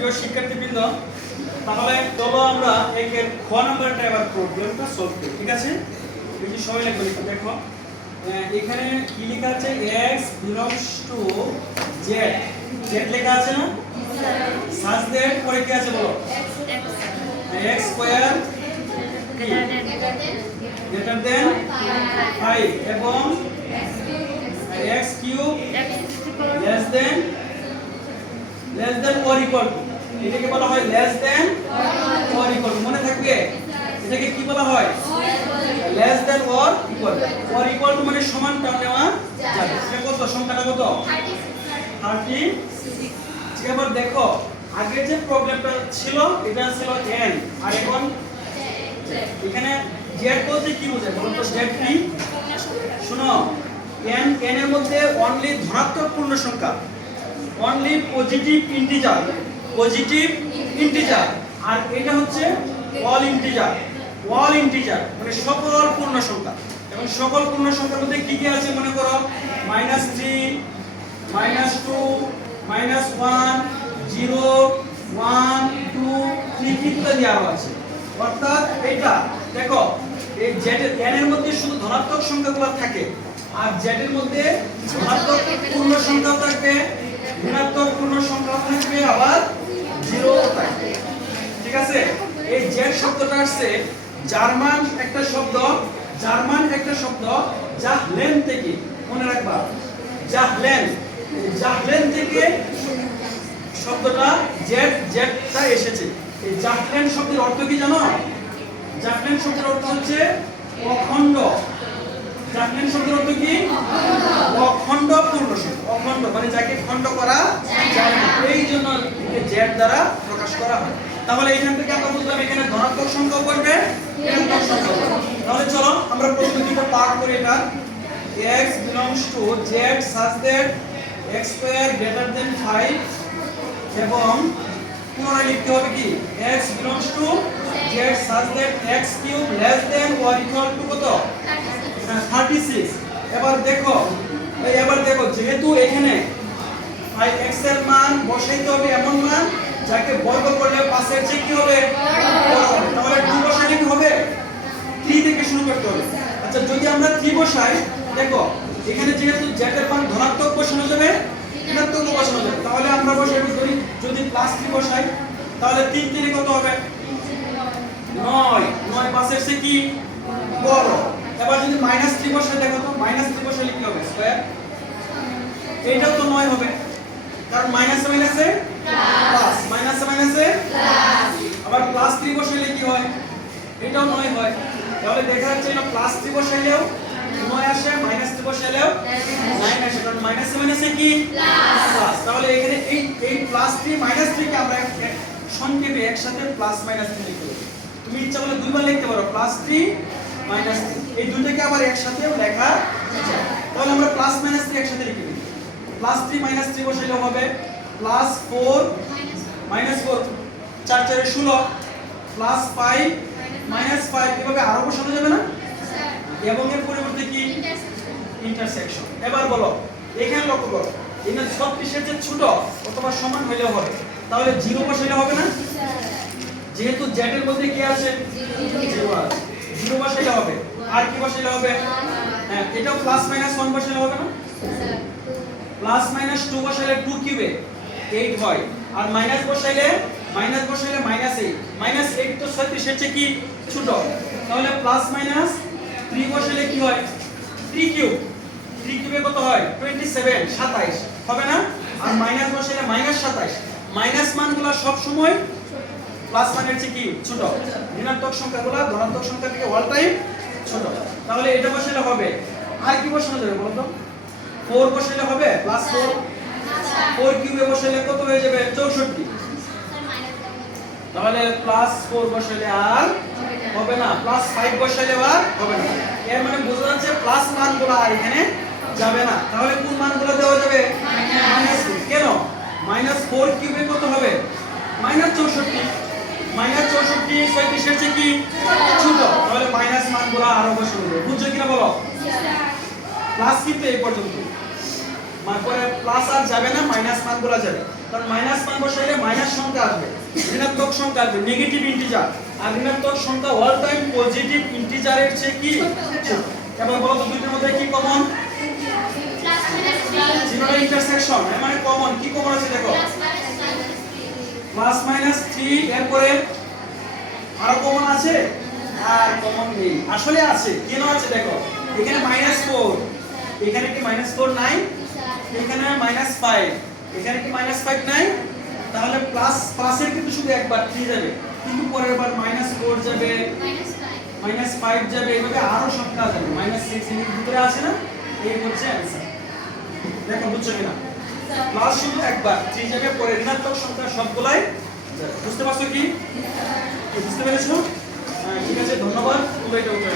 প্রিয় শিক্ষার্থীবৃন্দ, তাহলে চলো আমরা একের খ নাম্বারটা এবার প্রবলেমটা সলভ করি। ঠিক আছে, বেশি সময় লাগবে না। দেখো এখানে কি লেখা আছে, x belongs to z। z লেখা আছে না, such that পরে কি আছে বলো, x স্কয়ার greater than 5 এবং x cube less than or equal to, এটাকে বলা হয় less than or equal to। মনে থাকবে এটাকে কি বলা হয়, less than or equal to। or equal to মানে সমান টার্ম নেওয়া যাবে। এটা কত, সংখ্যাটা কত, 36। এবার দেখো আগে যে প্রবলেমটা ছিল এটা ছিল n, আর এখন এখানে z বলতে কি বোঝায় বলো তো, z কি? শুনো, n এর মধ্যে অনলি ধনাত্মক পূর্ণ সংখ্যা, অনলি পজিটিভ ইন্টিজার, আর এটা হচ্ছে অল ইন্টিজার মানে সকল পূর্ণ সংখ্যা। এবং সকল পূর্ণ সংখ্যার মধ্যে কি কি আছে মনে করো, -3 -2 -1 0 1 2 3 ইত্যাদি আরো আছে। অর্থাৎ এটা দেখো এই z n এর মধ্যে শুধু ধনাত্মক সংখ্যাগুলো থাকে, আর z এর মধ্যে ধনাত্মক পূর্ণ সংখ্যাও থাকবে, ঋণাত্মক পূর্ণ সংখ্যাও থাকবে, আবার জিরো থাকবে। ঠিক আছে, এই z শব্দটা আসছে জার্মান একটা শব্দ, জাহলেন থেকে। মনে রাখবা, জাহলেন থেকে শব্দটা জেডটা এসেছে। এই জাহলেন শব্দের অর্থ কি জানো? জাহলেন শব্দের অর্থ হচ্ছে অখণ্ড। জাহলেন শব্দের অর্থ কি? অখণ্ড পূর্ণ সংখ্যা। অখণ্ড মানে যাকে খণ্ড করা যায় না, এই জন্য জেড দ্বারা প্রকাশ করা হয়। তাহলে এখান থেকে আমরা বুঝলাম এখানে ধনাত্মক সংখ্যা করবে, ঋণাত্মক সংখ্যা করবে। তাহলে চলো আমরা প্রথমে দুটো পার্ট করি। এটা x belongs to z such that x square greater than 5 এবং পুনরায় লিখতে হবে কি, x belongs to z such that x cube less than or equal to কত, 36। এবার দেখো যেহেতু এখানে x এর মান বসাইতে হবে এমন মান যাকে বর্গ করলে পাশের চেয়ে কি হবে, বড় হবে। তাহলে 2 বসাইলে কি হবে, 3 থেকে শুরু করতে হবে। আচ্ছা, যদি আমরা 3 বসাই, দেখো এখানে যেহেতু z এর মান ধনাত্মক বসানো যাবে, ঋণাত্মক বসানো যাবে। তাহলে আমরা বসাই, যদি +3 বসাই তাহলে 3 3 কত হবে, 9 পাশের চেয়ে কি বড়। এবার যদি -3 বসাই, দেখো তো -3 বসালে কি হবে, স্কয়ার। এটাও তো 9 হবে, কারণ মাইনাসে মাইনাসে প্লাস, মাইনাসে মাইনাসে প্লাস। আবার +3 বসাইলে কি হয়, এটাও 9 হয়। তাহলে দেখা যাচ্ছে এটা +3 বসাইলেও 9 আসে, -3 বসাইলেও 9 আসে, কারণ মাইনাসে মাইনাসে কি প্লাস। তাহলে এখানে এই +3 -3 কে আমরা সংক্ষেপে একসাথে +-3 লিখতে পারি। তুমি ইচ্ছা করলে দুইবার লিখতে পারো, +3 -3, এই দুটোকে আবার একসাথে লেখা যায়। তাহলে আমরা +-3 একসাথে লিখে দিই। +3 -3 বসাইলে হবে +4 -4 4 4 16 +5 -5। এভাবে আরো বসানো যাবে না, এবং এর পরিবর্তে কি ইন্টারসেকশন। এবার বলো, এখানে লক্ষ্য করো, এখানে সব কিসের যে ছোট অথবা সমান হইলেও হবে। তাহলে 0 বসাইলে হবে না, যেহেতু z এর মধ্যে কি আছে, 0 আছে, 0 বসাইলে হবে। আর কি বসাইলে হবে, হ্যাঁ এটাও +-1 বসাইলে হবে না, +-2 বসাইলে 2 কিউবে 8 হয়, আর মাইনাস বসাইলে -8 -8 তো 36 এর চেয়ে কি ছোট। তাহলে +-3 বসাইলে কি হয়, 3 কিউবে কত হয়, 27 27 হবে না। আর মাইনাস বসাইলে -27। মাইনাস মানগুলো সব সময় প্লাস মানের চেয়ে কি ছোট, ঋণাত্মক সংখ্যাগুলো ধনাত্মক সংখ্যা থেকে অল টাইম ছোট। তাহলে এটা বসাইলে হবে। আর কি বসানো যাবে বলো তো, 4 বসাইলে হবে, +4 4 কিউবে বসাইলে কত হয়ে যাবে, 64। তাহলে +4 বসাইলে আর হবে না, +5 বসাইলে আর হবে না। এর মানে বোঝা যাচ্ছে প্লাস মানগুলো আর এখানে যাবে না। তাহলে কোন মানগুলো দেওয়া যাবে, -2। কেন, -4 কিউবে কত হবে, -64 -34 এর চেয়ে কি ছোট। তাহলে মাইনাস মানগুলো আরো বসানো যাবে। বুঝছো কিনা বলো, প্লাস কিন্তু এই পর্যন্ত, মানে পরে প্লাস আর যাবে না, মাইনাস মানগুলো যাবে। কারণ মাইনাস মান বসাইলে মাইনাস সংখ্যা আসবে, ঋণাত্মক সংখ্যা আসবে, নেগেটিভ ইন্টিজার। আর ঋণাত্মক সংখ্যা অল টাইম পজিটিভ ইন্টিজারের চেয়ে কি ছোট। এবার বলো তো দুইটার মধ্যে কি কমন? জিরোটা ইন্টারসেকশন, মানে কমন। কি কমন আছে দেখো? Plus minus 3। এরপরে আরো কমন আছে? আর কমন নেই। আসলে আছে, কেন আছে দেখো, এখানে -4, এখানে কি -4 নাই, এখানে -5, এখানে কি -5 নাই, তাহলে প্লাস প্লাসের কিন্তু শুধু একবার 3 যাবে, কিন্তু পরের বার -4 যাবে, -5 যাবে, এইভাবে আরো সংখ্যা যাবে, -6 এর ভিতরে আছে না, এই হচ্ছে অ্যানসার। দেখো বুঝছো কিনা? প্লাস শুধু একবার 3 যাবে, পরে ঋণাত্মক সংখ্যা সবগুলাই যাবে। বুঝতে পারছো কি? বুঝতে পেরেছো? ঠিক আছে, ধন্যবাদ। তোমরা এটা উত্তর